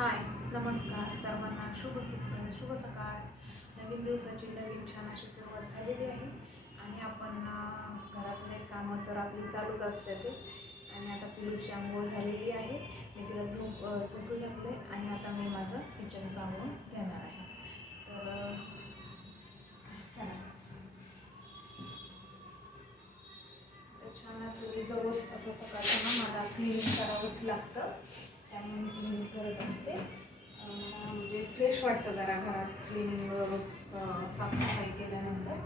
हाय नमस्कार सर्वांना. शुभ सुख शुभ सकाळ. नवीन दिवसाची नवीन छान अशी सुरुवात झालेली आहे. आणि आपण घरातले कामं तर आपली चालूच असते ते. आणि आता पिलूची आंघोळ झालेली आहे. मी तिला झोप झोपू घातले आणि आता मी माझं किचन सांगून घेणार आहे. तर चला. तर छान असं दररोज असं सकाळचं ना मला क्लिनिंग करावंच लागतं. त्यामुळे मी क्लिनिंग करत असते. म्हणजे फ्रेश वाटतं जरा घरात क्लिनिंग साफसफाई केल्यानंतर.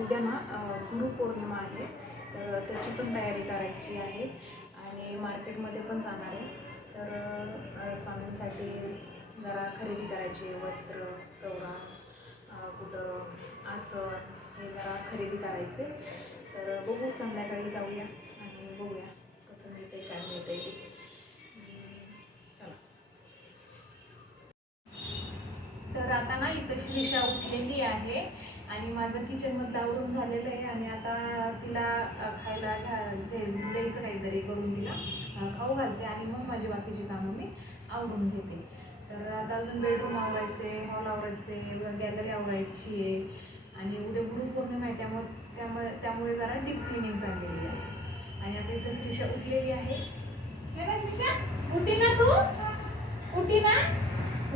उद्या ना अं, गुरुपौर्णिमा आहे. तर त्याची पण तयारी करायची आहे. आणि मार्केटमध्ये पण जाणार आहे. तर स्वामींसाठी जरा खरेदी करायची वस्त्र चौरा कुठं आसन हे जरा खरेदी करायचे. तर बघू संध्याकाळी जाऊया आणि बघूया कसं मिळतंय काय मिळतं आहे चला. तर आता ना इथं श्रीषा उठलेली आहे. आणि माझं किचनमधलं आवरून झालेलं आहे आणि आता तिला खायला द्यायचं काहीतरी करून तिला खाऊ घालते आणि मग माझी बाकीची कामं मी आवरून घेते. तर आता अजून बेडरूम आवरायचे हॉल आवरायचे गॅलरी आवरायची आहे. आणि उद्या गुरुपौर्णिमा आहे त्यामुळे त्यामुळे त्यामुळे जरा डीप क्लिनिंग चाललेली आहे. आणि आता इथं श्रीषा उठलेली आहे. हे श्रीषा उठी ना तू. उठी ना.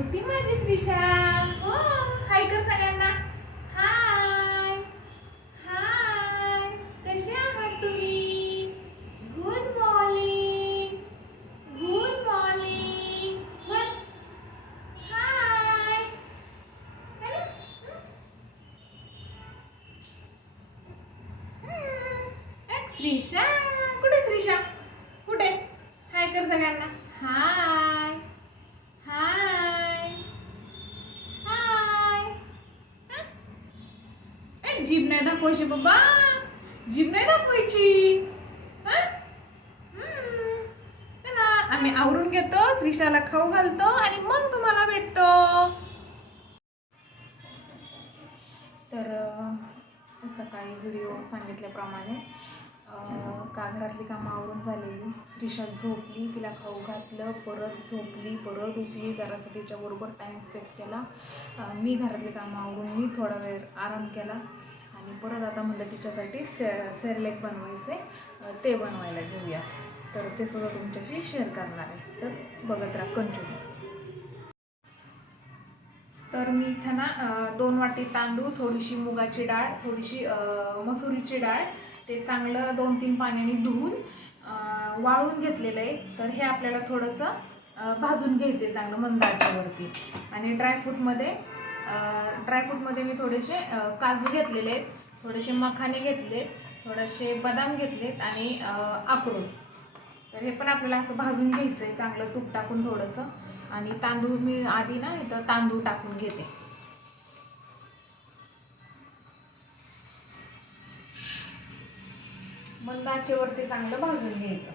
उठी माझी श्रीषा हो हाय कर सगळ्यांना हाय हाय कसे आहात तुम्ही गुड मॉर्निंग गुड मॉर्निंग वर हाय हॅलो श्रीशा कुठे श्रीशा? कुठे? हाय कर सगळ्यांना. हाय हाय हाय हं? जीभ नाही दाखवायची बाबा. जीभ नाही दाखवायची. ना आम्ही आवरून घेतो श्रीशाला खाऊ घालतो आणि मग तुम्हाला भेटतो. तर सकाळी व्हिडिओ सांगितल्याप्रमाणे का घरातली कामं आवरून झालेली. श्रीषा झोपली तिला खाऊ घातलं परत झोपली परत उठली जरासं तिच्याबरोबर टाईम स्पेंड केला. मी घरातली कामं आवरून मी थोडा वेळ आराम केला. आणि परत आता म्हणलं तिच्यासाठी से सेरलेक बनवायचे. ते बनवायला घेऊया. तर ते सुद्धा तुमच्याशी शेअर करणार आहे. तर बघत राहा कंटिन्यू तर मी इथं ना दोन वाटी तांदूळ थोडीशी मुगाची डाळ थोडीशी मसुरीची डाळ ते चांगलं दोन तीन पाण्याने धुवून वाळून घेतलेलं आहे. तर हे आपल्याला थोडंसं भाजून घ्यायचं आहे चांगलं मंद आचेवरती आणि ड्रायफ्रूटमध्ये ड्रायफ्रूटमध्ये मी थोडेसे काजू घेतलेले आहेत. थोडेसे मखाने घेतले थोडेसे बदाम घेतलेत आणि अक्रोड. तर हे पण आपल्याला असं भाजून घ्यायचं आहे चांगलं तूप टाकून थोडंसं. आणि तांदूळ मी आधी ना इथं तांदूळ टाकून घेते. मग वरती चांगलं भाजून घ्यायचं.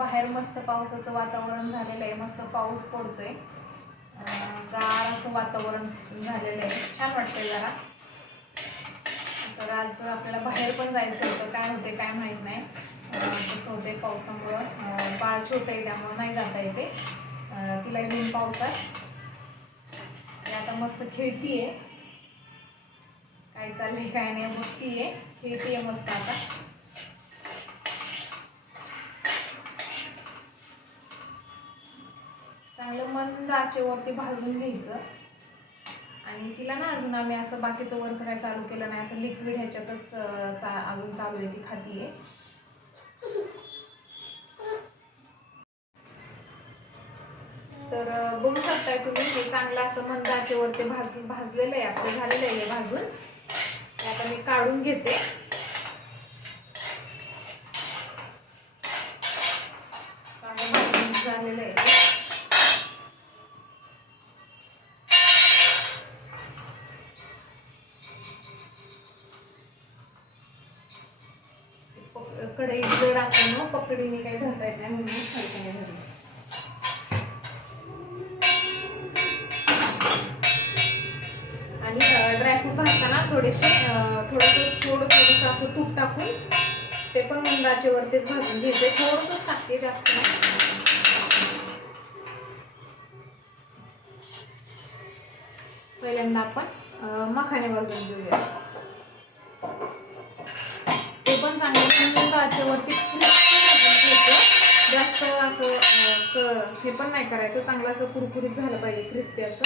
बाहेर मस्त पावसाचं वातावरण झालेलं आहे मस्त पाऊस पडतोय. गार असं वातावरण झालेलं आहे. छान वाटतंय जरा. तर आज आपल्याला बाहेर पण जायचं होतं. काय होते काय माहीत नाही. तसं कसं होते पावसामुळं बाळ छोटं आहे त्यामुळं नाही जाता येते. तिला घेऊन पावसात. आता मस्त खेळतीये. काय चाललंय काय नाही बघतीये. खेळतीये मस्त आता. चांगलं मंद आचेवरती भाजून घ्यायचं. आणि तिला ना अजून आम्ही असं बाकीचं वरचं काय चालू केलं नाही असं लिक्विड ह्याच्यातच चा अजून चालू आहे ती खातीये तर बघू शकताय तुम्ही हे चांगलं असं मंद आचेवरती भाज भाजलेलं आहे आपलं झालेलं आहे हे भाजून. आता मी काढून घेते. कढई जड असल्यामुळं पकडीने काही धरता येत नाही म्हणून हलक्याने धरले आणि ड्रायफ्रूट भाजताना थोडेसे थोडंसं थोडं थोडंसं असं तूप टाकून ते पण मुंदाचेवरतीच भाजून घ्यायचे. थोडंसंच टाकते जास्त पहिल्यांदा आपण मखाने भाजून घेऊया चांगलं मंद जास्त असं हे पण नाही करायचं. चांगलं असं कुरकुरीत झालं पाहिजे क्रिस्पी असं.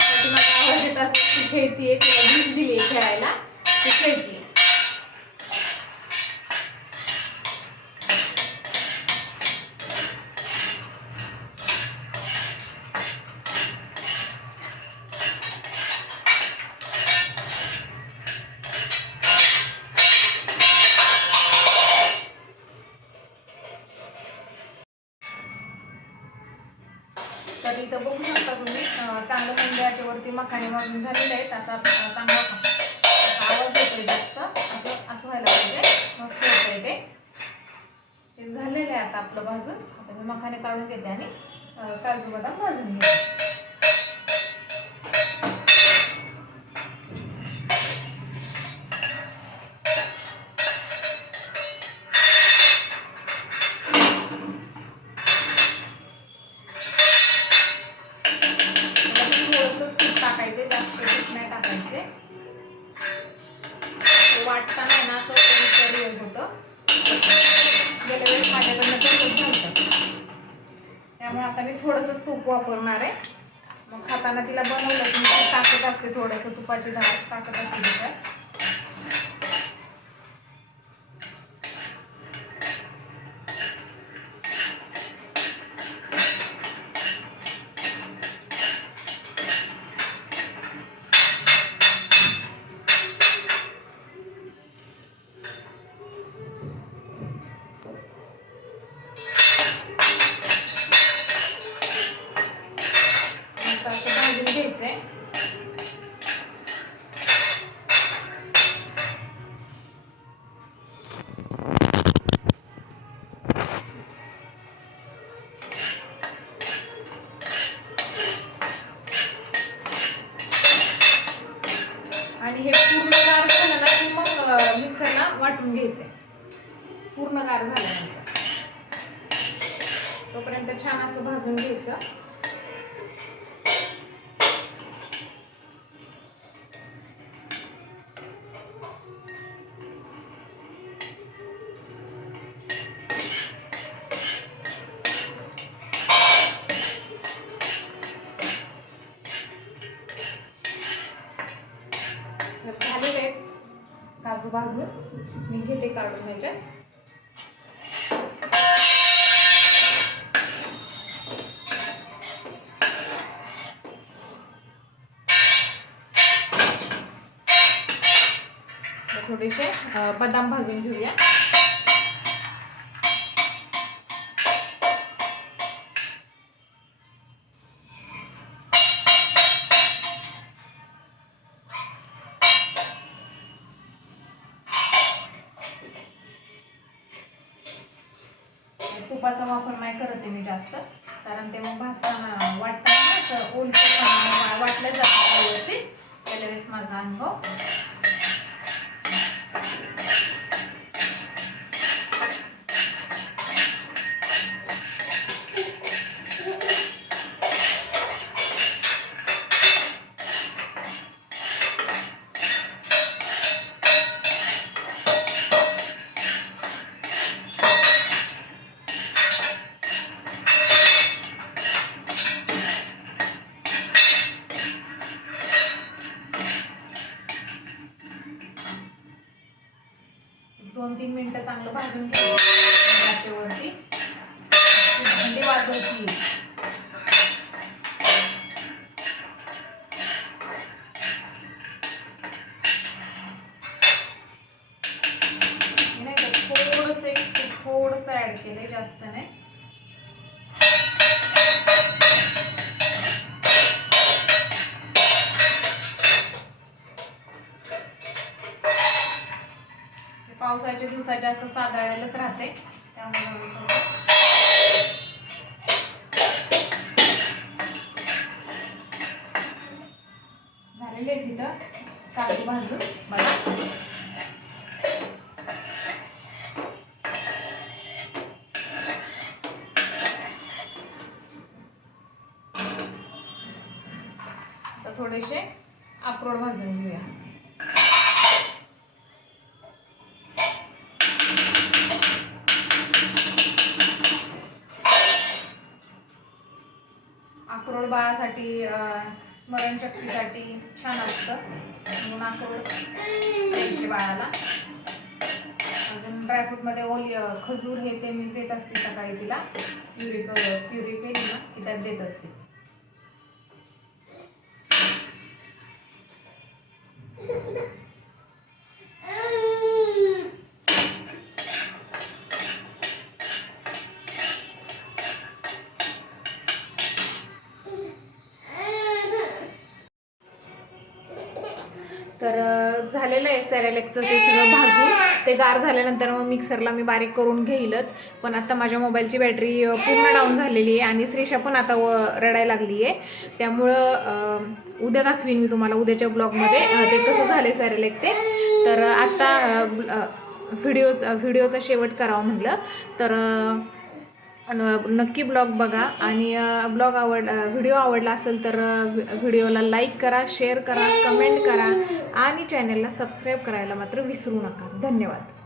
पाठीमागे आवाज येत असेल खेळतीये तिला डिश दिली खेळायला ती खेळतीये. तर इथं बघू शकता तुम्ही चांगलं मंदिराच्या याच्यावरती मखाने भाजून झालेले आहेत असा चांगला आवाज येतोय जास्त. असं असं व्हायला पाहिजे. मस्त होतंय ते. ते झालेलं आहे आता आपलं भाजून. आता मी मखाने काढून घेते आणि काजू बदाम भाजून घेते. मग खाताना तिला बनवलं की टाकत असते थोडंसं तुपाची धार टाकत असते त्याच्यात आणि हे पूर्ण गार झालं ना की मग मिक्सरला वाटून घ्यायचंय. पूर्ण गार झाल्यानंतर. तोपर्यंत छान असं भाजून घ्यायचं. काजू भाजून मी घेते काढून ह्याच्यात. थोडेसे बदाम भाजून घेऊया. el eres más daño. एक थोडंसं ॲड केले जास्त नाही पावसाच्या दिवसात जास्त साधाळलेलंच राहते त्यामुळे झालेले तिथं काजू भाजून बघा. अक्रोड बाळासाठी स्मरणशक्तीसाठी छान असतं. म्हणून अक्रोड द्यायचे बाळाला. अजून ड्रायफ्रूटमध्ये ओली खजूर हे ते मी देत असते सकाळी तिला. प्युरी प्युरी केली ना की त्यात देत असते. झालेलं आहे सॅरेलेक्सचं ते सगळं भाजून. ते गार झाल्यानंतर मग मिक्सरला मी बारीक करून घेईलच. पण आता माझ्या मोबाईलची बॅटरी पूर्ण डाऊन झालेली आहे आणि श्रीषा पण आता व रडायला लागली आहे त्यामुळं उद्या दाखवीन मी तुम्हाला उद्याच्या ब्लॉगमध्ये ते कसं झालं आहे सेरेलेक ते. तर आत्ता व्हिडिओ व्हिडिओचा शेवट करावा म्हटलं. तर नक्की ब्लॉग बघा. आणि ब्लॉग आवड व्हिडिओ आवडला असेल तर व्हिडिओला लाईक करा शेअर करा कमेंट करा आणि चॅनलला सबस्क्राईब करायला मात्र विसरू नका. धन्यवाद.